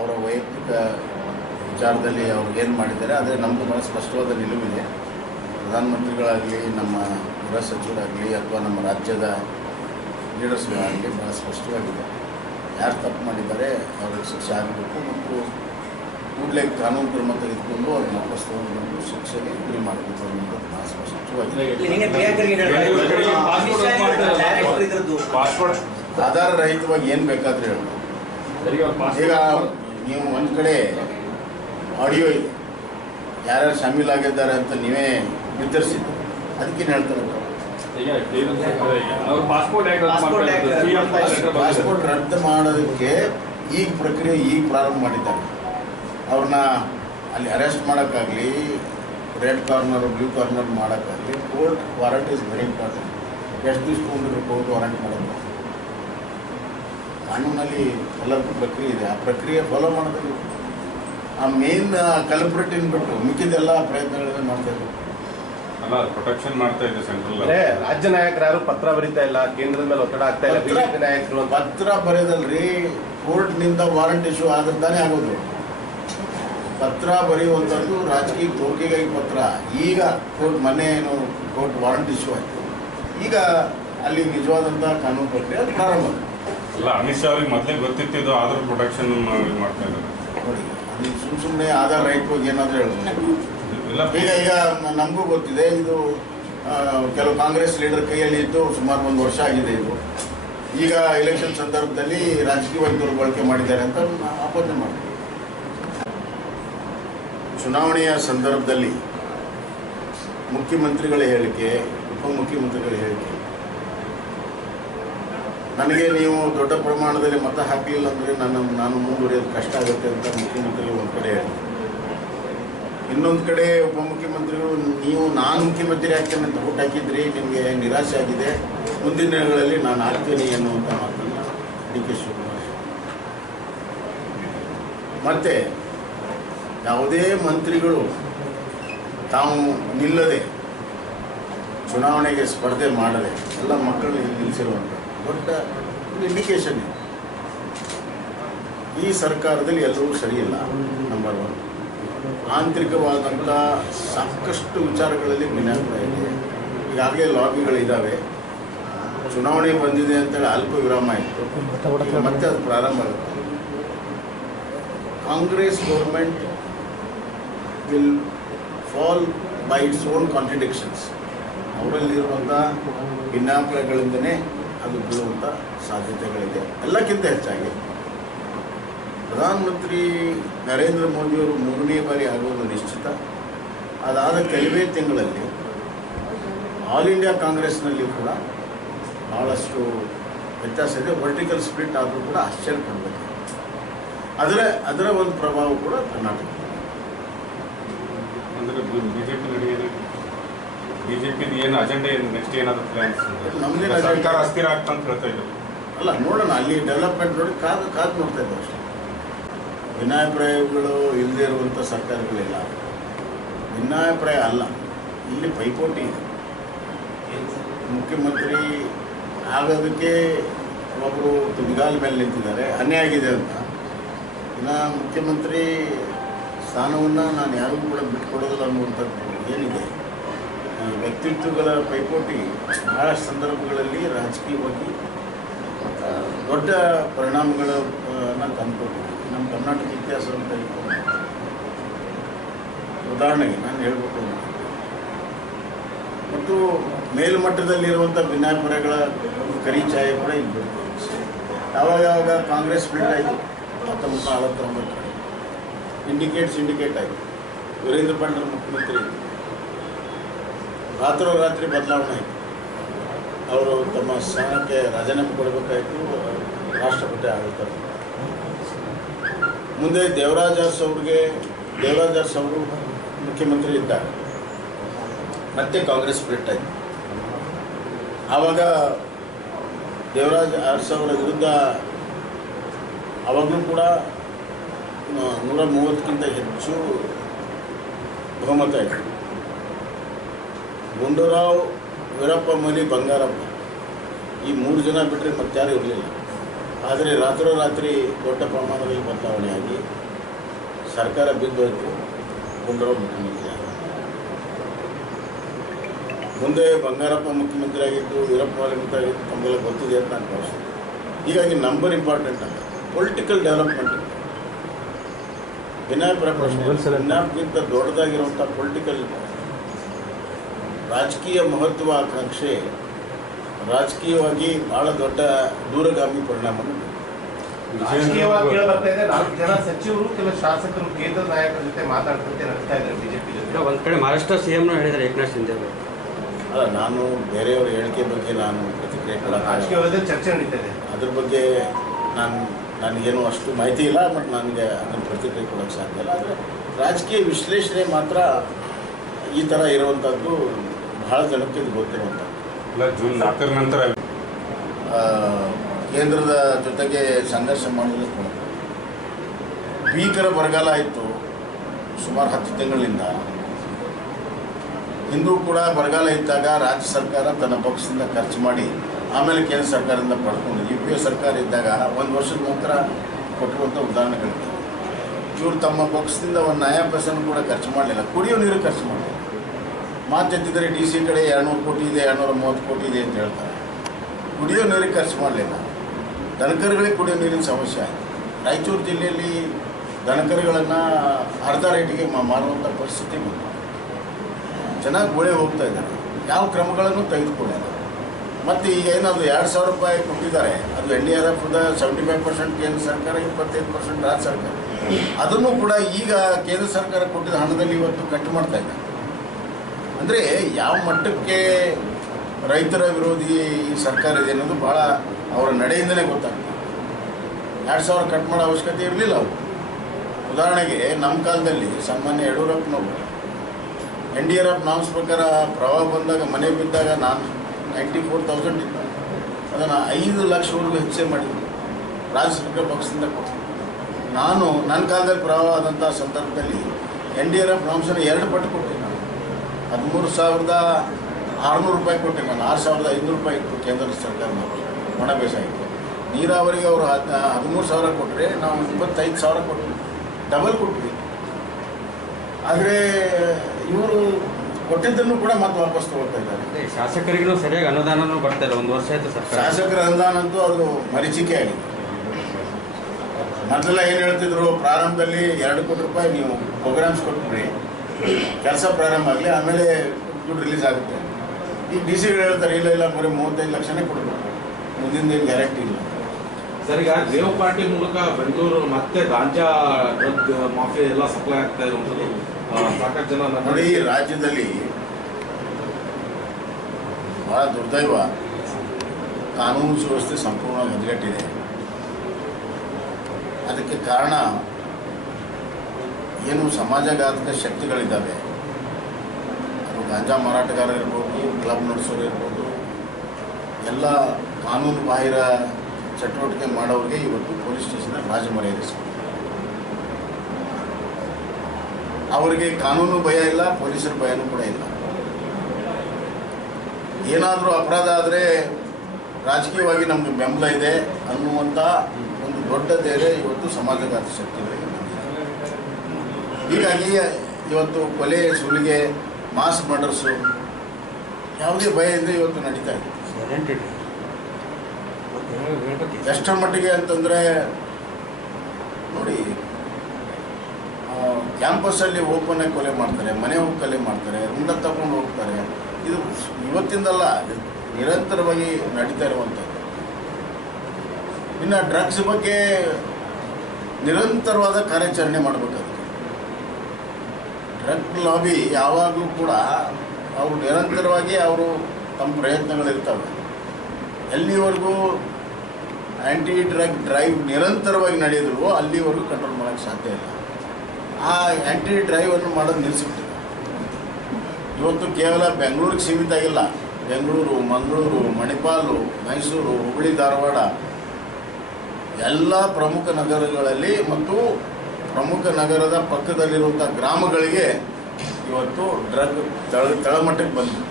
ಅವರ ವೈಯಕ್ತಿಕ ವಿಚಾರದಲ್ಲಿ ಅವ್ರು ಏನು ಮಾಡಿದ್ದಾರೆ, ಆದರೆ ನಮ್ಮದು ಭಾಳ ಸ್ಪಷ್ಟವಾದ ನಿಲುವಿದೆ. ಪ್ರಧಾನಮಂತ್ರಿಗಳಾಗಲಿ, ನಮ್ಮ ಗೃಹ ಸಚಿವರಾಗಲಿ, ಅಥವಾ ನಮ್ಮ ರಾಜ್ಯದ ಲೀಡರ್ಸ್ಗಳಾಗಲಿ ಭಾಳ ಸ್ಪಷ್ಟವಾಗಿದೆ. ಯಾರು ತಪ್ಪು ಮಾಡಿದ್ದಾರೆ ಅವ್ರಿಗೆ ಶಿಕ್ಷೆ ಆಗಬೇಕು ಮತ್ತು ಕೂಡಲೇ ಕಾನೂನು ಕ್ರಮ ತೆಗೆದುಕೊಂಡು ಅವ್ರನ್ನ ವಾಪಸ್ ತಗೊಂಡು ಶಿಕ್ಷೆಗೆ ಗುರಿ ಮಾಡಬೇಕು ಅನ್ನೋದು ಭಾಳ ಸ್ಪಷ್ಟವಾಗಿದೆ. ಆಧಾರ ರಹಿತವಾಗಿ ಏನು ಬೇಕಾದ್ರೆ ಹೇಳೋದು. ಈಗ ನೀವು ಒಂದು ಕಡೆ ಆಡಿಯೋ ಇದೆ, ಯಾರ್ಯಾರು ಶಾಮೀಲಾಗಿದ್ದಾರೆ ಅಂತ ನೀವೇ ನಿರ್ಧರಿಸಿದ್ದು, ಅದಕ್ಕೇನು ಹೇಳ್ತಾರೆ? ಪಾಸ್ಪೋರ್ಟ್ ರದ್ದು ಮಾಡೋದಕ್ಕೆ ಈಗ ಪ್ರಕ್ರಿಯೆ ಈಗ ಪ್ರಾರಂಭ ಮಾಡಿದ್ದಾರೆ. ಅವ್ರನ್ನ ಅಲ್ಲಿ ಅರೆಸ್ಟ್ ಮಾಡೋಕ್ಕಾಗಲಿ, ರೆಡ್ ಕಾರ್ನರ್ ಬ್ಲೂ ಕಾರ್ನರ್ ಮಾಡೋಕ್ಕಾಗಲಿ court warrant is very important. ಎಷ್ಟು ದಿವಸ ತೊಗೊಂಡಿದ್ರು ಕೋರ್ಟ್ ವಾರಂಟ್ ಮಾಡೋದು? ಕಾನೂನಲ್ಲಿ ಎಲ್ಲದಕ್ಕೂ ಪ್ರಕ್ರಿಯೆ ಇದೆ. ಆ ಪ್ರಕ್ರಿಯೆ ಫಾಲೋ ಮಾಡೋದು ಆ ಮೇನ್ ಕಲ್ಪ್ರಿಟಿನ್ ಬಿಟ್ಟು ಮಿಕ್ಕಿದೆಲ್ಲ ಪ್ರಯತ್ನಗಳನ್ನ ಮಾಡ್ತಾ ಇದ್ರು. ಪ್ರೊಟೆಕ್ಷನ್ ಮಾಡ್ತಾ ಇದೆ ಸೆಂಟ್ರಲ್. ರಾಜ್ಯ ನಾಯಕರು ಯಾರು ಪತ್ರ ಬರೀತಾ ಇಲ್ಲ, ಕೇಂದ್ರದ ಮೇಲೆ ಒತ್ತಡ ಆಗ್ತಾ ಇಲ್ಲ. ಬಿಜೆಪಿ ನಾಯಕರು ಪತ್ರ ಬರೆದಲ್ರಿ, ಕೋರ್ಟ್ನಿಂದ ವಾರಂಟ್ ಇಶ್ಯೂ ಆದ್ರೆ ತಾನೇ ಆಗೋದು. ಪತ್ರ ಬರೆಯುವಂಥದ್ದು ರಾಜಕೀಯ ತೋರಿಕೆಗಾಗಿ ಪತ್ರ. ಈಗ ಕೋರ್ಟ್ ಮೊನ್ನೆ ಏನು ಕೋರ್ಟ್ ವಾರಂಟ್ ಇಶ್ಯೂ ಆಯಿತು, ಈಗ ಅಲ್ಲಿ ನಿಜವಾದಂಥ ಕಾನೂನು ಪ್ರಕ್ರಿಯೆ ಅದು ಪ್ರಾರಂಭ. ಅಲ್ಲ, ಅಮಿತ್ ಶಾ ಅವ್ರಿಗೆ ಮೊದಲೇ ಗೊತ್ತಿತ್ತಿದ್ದು, ಆದರೂ ಪ್ರೊಟೆಕ್ಷನ್ ಮಾಡ್ತಾ ಇದ್ದಾರೆ ನೋಡಿ. ಅದು ಸುಮ್ಮನೆ ಆಧಾರ ರೈತವಾಗಿ ಏನಾದರೂ ಹೇಳ್ಬೋದು. ಈಗ ನಮಗೂ ಗೊತ್ತಿದೆ, ಇದು ಕೆಲವು ಕಾಂಗ್ರೆಸ್ ಲೀಡರ್ ಕೈಯಲ್ಲಿ ಇದ್ದು ಸುಮಾರು 1 ವರ್ಷ ಆಗಿದೆ. ಇದು ಈಗ ಎಲೆಕ್ಷನ್ ಸಂದರ್ಭದಲ್ಲಿ ರಾಜಕೀಯವಾಗಿ ದುರ್ಬಳಕೆ ಮಾಡಿದ್ದಾರೆ ಅಂತ ಆಪಾದನೆ ಮಾಡ್ತೀವಿ. ಚುನಾವಣೆಯ ಸಂದರ್ಭದಲ್ಲಿ ಮುಖ್ಯಮಂತ್ರಿಗಳ ಹೇಳಿಕೆ, ಉಪಮುಖ್ಯಮಂತ್ರಿಗಳ ಹೇಳಿಕೆ, ನನಗೆ ನೀವು ದೊಡ್ಡ ಪ್ರಮಾಣದಲ್ಲಿ ಮತ ಹಾಕಲಿಲ್ಲ ಅಂದರೆ ನಾನು ಮುಂದುವರಿಯೋದು ಕಷ್ಟ ಆಗುತ್ತೆ ಅಂತ ಮುಖ್ಯಮಂತ್ರಿಗಳು ಒಂದು ಕಡೆ ಹೇಳಿ, ಇನ್ನೊಂದು ಕಡೆ ಉಪಮುಖ್ಯಮಂತ್ರಿಗಳು ನಾನು ಮುಖ್ಯಮಂತ್ರಿ ಆಗ್ತೇನೆ ಅಂತ ಓಟ್ ಹಾಕಿದ್ರಿ, ನಿಮಗೆ ನಿರಾಶೆ ಆಗಿದೆ, ಮುಂದಿನ ದಿನಗಳಲ್ಲಿ ನಾನು ಆಗ್ತೇನೆ ಅನ್ನುವಂಥ ಮಾತನ್ನು ಡಿ ಕೆ ಶಿವಕುಮಾರ್. ಮತ್ತು ಯಾವುದೇ ಮಂತ್ರಿಗಳು ತಾವು ನಿಲ್ಲದೆ ಚುನಾವಣೆಗೆ ಸ್ಪರ್ಧೆ ಮಾಡದೆ ಎಲ್ಲ ಮಕ್ಕಳನ್ನು ನಿಲ್ಲಿಸಿರುವಂಥ ದೊಡ್ಡ ಇಂಡಿಕೇಶನ್ ಇದೆ. ಈ ಸರ್ಕಾರದಲ್ಲಿ ಎಲ್ಲವೂ ಸರಿಯಿಲ್ಲ. ನಂಬರ್ 1, ಆಂತರಿಕವಾದಂಥ ಸಾಕಷ್ಟು ವಿಚಾರಗಳಲ್ಲಿ ಭಿನ್ನಾಭಿಪ್ರಾಯ ಇದೆ. ಈಗಾಗಲೇ ಲಾಬಿಗಳಿದ್ದಾವೆ. ಚುನಾವಣೆ ಬಂದಿದೆ ಅಂತೇಳಿ ಅಲ್ಪ ವಿರಾಮ ಆಯಿತು, ಮತ್ತೆ ಅದು ಪ್ರಾರಂಭ ಆಗುತ್ತೆ. Congress government will fall by its own contradictions. ಅವರಲ್ಲಿರುವಂಥ ಭಿನ್ನಾಭಿಪ್ರಾಯಗಳಿಂದನೇ ಅದು ಬೀಳುವಂಥ ಸಾಧ್ಯತೆಗಳಿದೆ. ಎಲ್ಲಕ್ಕಿಂತ ಹೆಚ್ಚಾಗಿ ಪ್ರಧಾನಮಂತ್ರಿ ನರೇಂದ್ರ ಮೋದಿಯವರು 3ನೇ ಬಾರಿ ಆಗೋದು ನಿಶ್ಚಿತ. ಅದಾದ ಕೆಲವೇ ತಿಂಗಳಲ್ಲಿ ಆಲ್ ಇಂಡಿಯಾ ಕಾಂಗ್ರೆಸ್ನಲ್ಲಿ ಕೂಡ ಭಾಳಷ್ಟು ವ್ಯತ್ಯಾಸ ಇದೆ. ವರ್ಟಿಕಲ್ ಸ್ಪ್ಲಿಟ್ ಆದರೂ ಕೂಡ ಆಶ್ಚರ್ಯ ಪಡಬೇಕು. ಅದರ ಒಂದು ಪ್ರಭಾವ ಕೂಡ ಕರ್ನಾಟಕ. ಅಂದರೆ ಬಿಜೆಪಿದು ಏನು ಅಜೆಂಡಾ, ಏನು ನೆಕ್ಸ್ಟ್ ಏನಾದರೂ ಪ್ಲಾನ್ಸ್? ನಮ್ಮದೇನು ಸರ್ಕಾರ ಅಸ್ಥಿರ ಆಗ್ತಾ ಅಂತ ಹೇಳ್ತಾ ಇದ್ದಾರೆ. ಅಲ್ಲ, ನೋಡೋಣ, ಅಲ್ಲಿ ಡೆವಲಪ್ಮೆಂಟ್ ನೋಡಿ ಕಾದು ನೋಡ್ತಾ ಇದ್ದೀವಿ ಅಷ್ಟೇ. ಭಿನ್ನಾಭಿಪ್ರಾಯಗಳು ಇಲ್ಲದೇ ಇರುವಂಥ ಸರ್ಕಾರಗಳಿಲ್ಲ. ಭಿನ್ನಾಭಿಪ್ರಾಯ ಅಲ್ಲ, ಇಲ್ಲಿ ಪೈಪೋಟಿ ಇದೆ. ಮುಖ್ಯಮಂತ್ರಿ ಆಗೋದಕ್ಕೆ ಒಬ್ಬರು ತುದಿಗಾಲ ಮೇಲೆ ನಿಂತಿದ್ದಾರೆ, ಅನ್ಯಾಯ ಆಗಿದೆ ಅಂತ. ಇನ್ನು ಮುಖ್ಯಮಂತ್ರಿ ಸ್ಥಾನವನ್ನು ನಾನು ಯಾರಿಗೂ ಕೂಡ ಬಿಟ್ಕೊಡೋದಿಲ್ಲ ಅನ್ನುವಂಥದ್ದು ಏನಿದೆ. ಈ ವ್ಯಕ್ತಿತ್ವಗಳ ಪೈಪೋಟಿ ಬಹಳಷ್ಟು ಸಂದರ್ಭಗಳಲ್ಲಿ ರಾಜಕೀಯವಾಗಿ ದೊಡ್ಡ ಪರಿಣಾಮಗಳನ್ನು ತಂದುಕೊಟ್ಟಿದೆ. ನಮ್ಮ ಕರ್ನಾಟಕ ಇತಿಹಾಸ ಅಂತ ಉದಾಹರಣೆಗೆ ನಾನು ಹೇಳ್ಬೇಕು. ಮತ್ತು ಮೇಲ್ಮಟ್ಟದಲ್ಲಿರುವಂಥ ಭಿನ್ನಾಭಿಪ್ರಾಯಗಳ ಕರಿಚಾಯ ಕೂಡ ಇಲ್ಲಿ ಬಿಡ್ತೀವಿ. ಯಾವಾಗ ಕಾಂಗ್ರೆಸ್ ಸ್ಪ್ಲಿಟ್ ಆಯಿತು 1969 ಸಿಂಡಿಕೇಟ್ ಆಯಿತು. ವೀರೇಂದ್ರ ಪಾಂಡ್ರ ಮುಖ್ಯಮಂತ್ರಿ, ರಾತ್ರೋರಾತ್ರಿ ಬದಲಾವಣೆ ಆಯಿತು. ಅವರು ತಮ್ಮ ಸ್ಥಾನಕ್ಕೆ ರಾಜೀನಾಮೆ ಕೊಡಬೇಕಾಯಿತು, ರಾಷ್ಟ್ರಪತಿ ಆಳ್ತಾರೆ. ಮುಂದೆ ದೇವರಾಜ್ ಅರಸ್ ಅವರು ಮುಖ್ಯಮಂತ್ರಿ ಇದ್ದಾರೆ. ಮತ್ತೆ ಕಾಂಗ್ರೆಸ್ ಸ್ಪ್ಲಿಟ್ ಆಯಿತು. ಆವಾಗ ದೇವರಾಜ್ ಅರಸ್ ಅವರ ವಿರುದ್ಧ ಅವಾಗಲೂ ಕೂಡ 130ಕ್ಕಿಂತ ಹೆಚ್ಚು ಬಹುಮತ ಇತ್ತು. ಗುಂಡೂರಾವ್, ವೀರಪ್ಪ ಮೊಯ್ಲಿ, ಬಂಗಾರಪ್ಪ, ಈ 3 ಜನ ಬಿಟ್ಟರೆ ಮತ್ತಾರೂ ಇರಲಿಲ್ಲ. ಆದರೆ ರಾತ್ರೋರಾತ್ರಿ ದೊಡ್ಡ ಪ್ರಮಾಣದಲ್ಲಿ ಬದಲಾವಣೆಯಾಗಿ ಸರ್ಕಾರ ಬಿದ್ದೋಯ್ತು. ಗುಂಡೂರಾವ್ ಮುಖ್ಯಮಂತ್ರಿ ಆದ. ಮುಂದೆ ಬಂಗಾರಪ್ಪ ಮುಖ್ಯಮಂತ್ರಿ ಆಗಿದ್ದು, ವೀರಪ್ಪ ಮೊಯ್ಲಿ ಮಂತ್ರಿ ಆಗಿದ್ದು ತಮಗೆಲ್ಲ ಗೊತ್ತಿದೆ ಅಂತ ನಾನು ಭಾವಿಸ್ತೀನಿ. ಹೀಗಾಗಿ ನಂಬರ್ ಇಂಪಾರ್ಟೆಂಟ್ ಅಲ್ಲ, ಪೊಲಿಟಿಕಲ್ ಡೆವಲಪ್ಮೆಂಟ್ ವಿನಾಪ್ಗಿಂತ ದೊಡ್ಡದಾಗಿರುವಂಥ ಪೊಲಿಟಿಕಲ್ ರಾಜಕೀಯ ಮಹತ್ವಾಕಾಂಕ್ಷೆ ರಾಜಕೀಯವಾಗಿ ಬಹಳ ದೊಡ್ಡ ದೂರಗಾಮಿ ಪರಿಣಾಮವನ್ನು ರಾಜಕೀಯವಾಗಿ ಕೇಳಿ ಬರ್ತಾ ಇದೆ. 4 ಜನ ಸಚಿವರು, ಕೆಲವು ಶಾಸಕರು ಕೇಂದ್ರ ನಾಯಕರ ಜೊತೆ ಮಾತಾಡ್ತಂತೆ ನಡೆಸ್ತಾ ಇದ್ದಾರೆ ಬಿಜೆಪಿ ಜೊತೆ. ಒಂದ್ ಕಡೆ ಮಹಾರಾಷ್ಟ್ರ ಸಿಎಂನು ಹೇಳಿದ್ದಾರೆ ಏಕನಾಥ್ ಶಿಂದೆ ಅವರು. ಅಲ್ಲ, ನಾನು ಬೇರೆಯವರ ಹೇಳಿಕೆ ಬಗ್ಗೆ ನಾನು ಪ್ರತಿಕ್ರಿಯೆ ರಾಜಕೀಯವಾದ ಚರ್ಚೆ ನಡೀತಾ ಇದೆ. ಅದ್ರ ಬಗ್ಗೆ ನನಗೇನು ಅಷ್ಟು ಮಾಹಿತಿ ಇಲ್ಲ, ಮತ್ತು ನನಗೆ ಅದನ್ನು ಪ್ರತಿಕ್ರಿಯೆ ಕೊಡೋಕ್ಕೆ ಸಾಧ್ಯ ಇಲ್ಲ. ಆದರೆ ರಾಜಕೀಯ ವಿಶ್ಲೇಷಣೆ ಮಾತ್ರ ಈ ಥರ ಇರುವಂಥದ್ದು ಬಹಳ ಜನಕ್ಕೆ ಇದು ಗೊತ್ತಿರುವಂಥದ್ದು. ಇಲ್ಲ, ಜೂನ್ 4ರ ನಂತರ ಕೇಂದ್ರದ ಜೊತೆಗೆ ಸಂಘರ್ಷ ಮಾಡೋದಕ್ಕೆ ಭೀಕರ ಬರಗಾಲ ಆಯಿತು ಸುಮಾರು 10 ತಿಂಗಳಿಂದ. ಇಂದು ಕೂಡ ಬರಗಾಲ ಇದ್ದಾಗ ರಾಜ್ಯ ಸರ್ಕಾರ ತನ್ನ ಪಕ್ಷದಿಂದ ಖರ್ಚು ಮಾಡಿ ಆಮೇಲೆ ಕೇಂದ್ರ ಸರ್ಕಾರದಿಂದ ಪಡ್ಕೊಂಡು UPA ಸರ್ಕಾರ ಇದ್ದಾಗ 1 ವರ್ಷದ ನಂತರ ಕೊಟ್ಟಿರುವಂಥ ಉದಾಹರಣೆಗಳಿವೆ. ಇವರು ತಮ್ಮ ಪಕ್ಷದಿಂದ ಒಂದು ನಯಾ ಪೈಸೆನೂ ಕೂಡ ಖರ್ಚು ಮಾಡಲಿಲ್ಲ. ಕುಡಿಯೋ ನೀರು ಖರ್ಚು ಮಾಡಲಿಲ್ಲ. ಮಾತೆತ್ತಿದರೆ DC ಕಡೆ 200 ಕೋಟಿ ಇದೆ, 230 ಕೋಟಿ ಇದೆ ಅಂತ ಹೇಳ್ತಾರೆ. ಕುಡಿಯೋ ನೀರಿಗೆ ಖರ್ಚು ಮಾಡಲಿಲ್ಲ. ದನಕರುಗಳಿಗೆ ಕುಡಿಯೋ ನೀರಿನ ಸಮಸ್ಯೆ ಆಯಿತು. ರಾಯಚೂರು ಜಿಲ್ಲೆಯಲ್ಲಿ ದನಕರುಗಳನ್ನು ಅರ್ಧ ರೇಟಿಗೆ ಮಾರುವಂಥ ಪರಿಸ್ಥಿತಿ ಬಂತು. ಚೆನ್ನಾಗಿ ಗೋಳೆ ಹೋಗ್ತಾ ಇದ್ದಾರೆ. ಯಾವ ಕ್ರಮಗಳನ್ನು ತೆಗೆದುಕೊಂಡಿಲ್ಲ. ಮತ್ತು ಈಗ ಏನಾದರೂ 2,000 ರೂಪಾಯಿ ಕೊಟ್ಟಿದ್ದಾರೆ, ಅದು NDRFದ 75% ಕೇಂದ್ರ ಸರ್ಕಾರ, 25% ರಾಜ್ಯ ಸರ್ಕಾರ. ಅದನ್ನು ಕೂಡ ಈಗ ಕೇಂದ್ರ ಸರ್ಕಾರ ಕೊಟ್ಟಿದ್ದ ಹಣದಲ್ಲಿ ಇವತ್ತು ಕಟ್ ಮಾಡ್ತಾ ಇದ್ದಾರೆ. ಅಂದರೆ ಯಾವ ಮಟ್ಟಕ್ಕೆ ರೈತರ ವಿರೋಧಿ ಈ ಸರ್ಕಾರ ಇದೆ ಅನ್ನೋದು ಭಾಳ ಅವರ ನಡೆಯಿಂದಲೇ ಗೊತ್ತಾಗ್ತದೆ. 2,000 ಕಟ್ ಮಾಡೋ ಅವಶ್ಯಕತೆ ಇರಲಿಲ್ಲ ಅವರು. ಉದಾಹರಣೆಗೆ ನಮ್ಮ ಕಾಲದಲ್ಲಿ ಸಾಮಾನ್ಯ ಯಡಿಯೂರಪ್ಪನವರು NDRF ನಾಮ್ಸ್ ಪ್ರಕಾರ ಪ್ರವಾಹ ಬಂದಾಗ ಮನೆ ಬಿದ್ದಾಗ 94,000 ಇತ್ತು. ಅದನ್ನು 5 ಲಕ್ಷವರೆಗೂ ಹೆಚ್ಚೆ ಮಾಡಿದ್ರು. ರಾಜ್ಯ ಸರ್ಕಾರ ಪಕ್ಷದಿಂದ ಕೊಟ್ಟು ನನ್ನ ಕಾಲದಲ್ಲಿ ಪ್ರವಾಹ ಆದಂಥ ಸಂದರ್ಭದಲ್ಲಿ NDRF ನಾಮ್ಸನ್ನು 2 ಪಟ್ಟು ಕೊಟ್ಟೆ. ನಾನು 13,600 ರೂಪಾಯಿ ಕೊಟ್ಟೆ. ನಾನು 6,500 ರೂಪಾಯಿ ಇತ್ತು ಕೇಂದ್ರ ಸರ್ಕಾರ ಒಣ ಬೇಸಾಯ ಇತ್ತು. ನೀರಾವರಿಗೆ ಅವರು 13,000 ಕೊಟ್ಟರೆ ನಾವು 25,000 ಕೊಟ್ಟರು, ಡಬಲ್ ಕೊಟ್ವಿ. ಆದರೆ ಇವರು ಕೊಟ್ಟಿದ್ದನ್ನು ಕೂಡ ಮತ್ತೆ ವಾಪಸ್ ತಗೊಳ್ತಾ ಇದ್ದಾರೆ. ಶಾಸಕರಿಗೂ ಸರಿಯಾಗಿ ಅನುದಾನನೂ ಬರ್ತಾ ಇಲ್ಲ. 1 ವರ್ಷ ಆಯಿತು ಸರ್ಕಾರ. ಶಾಸಕರ ಅನುದಾನ ಅಂತೂ ಅದು ಮರೀಚಿಕೆ ಆಗಿದೆ. ಮೊದಲೆಲ್ಲ ಏನು ಹೇಳ್ತಿದ್ರು, ಪ್ರಾರಂಭದಲ್ಲಿ 2 ಕೋಟಿ ರೂಪಾಯಿ ನೀವು ಪ್ರೋಗ್ರಾಮ್ಸ್ ಕೊಟ್ಬಿಡ್ರಿ, ಕೆಲಸ ಪ್ರಾರಂಭ ಆಗಲಿ, ಆಮೇಲೆ ದುಡ್ಡು ರಿಲೀಸ್ ಆಗುತ್ತೆ. ಈ DCಗಳು ಹೇಳ್ತಾರೆ ಇಲ್ಲ ಬರೀ 35 ಲಕ್ಷನೇ ಕೊಡಬೇಕು, ಮುಂದಿನ ಏನು ಗ್ಯಾರಂಟಿ ಇಲ್ಲ. ಸರ್, ಈಗ ರೇವ್ ಪಾರ್ಟಿ ಮೂಲಕ ಬೆಂಗಳೂರು ಮತ್ತೆ ಗಾಂಜಾ ಡ್ರಗ್ ಮಾಫಿಯಾ ಎಲ್ಲ ಸಪ್ಲೈ ಆಗ್ತಾ ಇರುವಂಥದ್ದು ಸಾಕಷ್ಟು ಜನ ನೋಡಿ. ರಾಜ್ಯದಲ್ಲಿ ಬಹಳ ದುರ್ದೈವ, ಕಾನೂನು ಸುವ್ಯವಸ್ಥೆ ಸಂಪೂರ್ಣವಾಗಿ ಹದಗೆಟ್ಟಿದೆ. ಅದಕ್ಕೆ ಕಾರಣ ಏನು ಸಮಾಜಘಾತಕ ಶಕ್ತಿಗಳಿದ್ದಾವೆ. ಅದು ಗಾಂಜಾ ಮಾರಾಟಗಾರರು ಇರ್ಬೋದು, ಕ್ಲಬ್ ನಡೆಸೋರು ಇರ್ಬೋದು, ಎಲ್ಲ ಕಾನೂನು ಬಾಹಿರ ಚಟುವಟಿಕೆ ಮಾಡೋರಿಗೆ ಇವತ್ತು ಪೊಲೀಸ್ ಸ್ಟೇಷನ್ ರಾಜಮರ್ಯಾದೆ ಸಿಗುತ್ತೆ. ಅವರಿಗೆ ಕಾನೂನು ಭಯ ಇಲ್ಲ, ಪೊಲೀಸರ ಭಯನೂ ಕೂಡ ಇಲ್ಲ. ಏನಾದರೂ ಅಪರಾಧ ಆದರೆ ರಾಜಕೀಯವಾಗಿ ನಮಗೆ ಬೆಂಬಲ ಇದೆ ಅನ್ನುವಂಥ ಒಂದು ದೊಡ್ಡ ಧೈರ್ಯ ಇವತ್ತು ಸಮಾಜಘಾತ ಶಕ್ತಿಗಳಿಗೆ ಬಂದಿದೆ. ಹೀಗಾಗಿ ಇವತ್ತು ಕೊಲೆ, ಸುಲಿಗೆ, ಮಾಸ್ ಮರ್ಡರ್ಸು ಯಾವುದೇ ಭಯದಿಂದ ಇವತ್ತು ನಡೀತಾ ಇದೆ. ಎಷ್ಟರ ಮಟ್ಟಿಗೆ ಅಂತಂದರೆ ನೋಡಿ, ಕ್ಯಾಂಪಸ್ಸಲ್ಲಿ ಓಪನ್ ಆಗಿ ಕೊಲೆ ಮಾಡ್ತಾರೆ, ಮನೆ ಹೋಗಿ ಕೊಲೆ ಮಾಡ್ತಾರೆ, ರುಂಡ ತಗೊಂಡು ಹೋಗ್ತಾರೆ. ಇದು ಇವತ್ತಿಂದಲ್ಲ, ನಿರಂತರವಾಗಿ ನಡೀತಾ ಇರುವಂಥದ್ದು. ಇನ್ನು ಡ್ರಗ್ಸ್ ಬಗ್ಗೆ ನಿರಂತರವಾದ ಕಾರ್ಯಾಚರಣೆ ಮಾಡಬೇಕಾಗುತ್ತೆ. ಡ್ರಗ್ ಲಾಬಿ ಯಾವಾಗಲೂ ಕೂಡ ಅವರು ನಿರಂತರವಾಗಿ ತಮ್ಮ ಪ್ರಯತ್ನಗಳಿರ್ತವೆ. ಎಲ್ಲಿವರೆಗೂ ಆ್ಯಂಟಿ ಡ್ರಗ್ ಡ್ರೈವ್ ನಿರಂತರವಾಗಿ ನಡೆಯೋದಿಲ್ವೋ ಅಲ್ಲಿವರೆಗೂ ಕಂಟ್ರೋಲ್ ಮಾಡೋಕ್ಕೆ ಸಾಧ್ಯ ಇಲ್ಲ. ಆ ಆ್ಯಂಟಿ ಡ್ರೈವನ್ನು ಮಾಡೋದು ನಿಲ್ಲಿಸ್ಬಿಟ್ಟಿದೆ. ಇವತ್ತು ಕೇವಲ ಬೆಂಗಳೂರಿಗೆ ಸೀಮಿತ ಆಗಿಲ್ಲ. ಬೆಂಗಳೂರು, ಮಂಗಳೂರು, ಮಣಿಪಾಲು, ಮೈಸೂರು, ಹುಬ್ಬಳ್ಳಿ, ಧಾರವಾಡ ಎಲ್ಲ ಪ್ರಮುಖ ನಗರಗಳಲ್ಲಿ ಮತ್ತು ಪ್ರಮುಖ ನಗರದ ಪಕ್ಕದಲ್ಲಿರುವಂಥ ಗ್ರಾಮಗಳಿಗೆ ಇವತ್ತು ಡ್ರಗ್ ತಳಮಟ್ಟಕ್ಕೆ ಬಂದಿದೆ.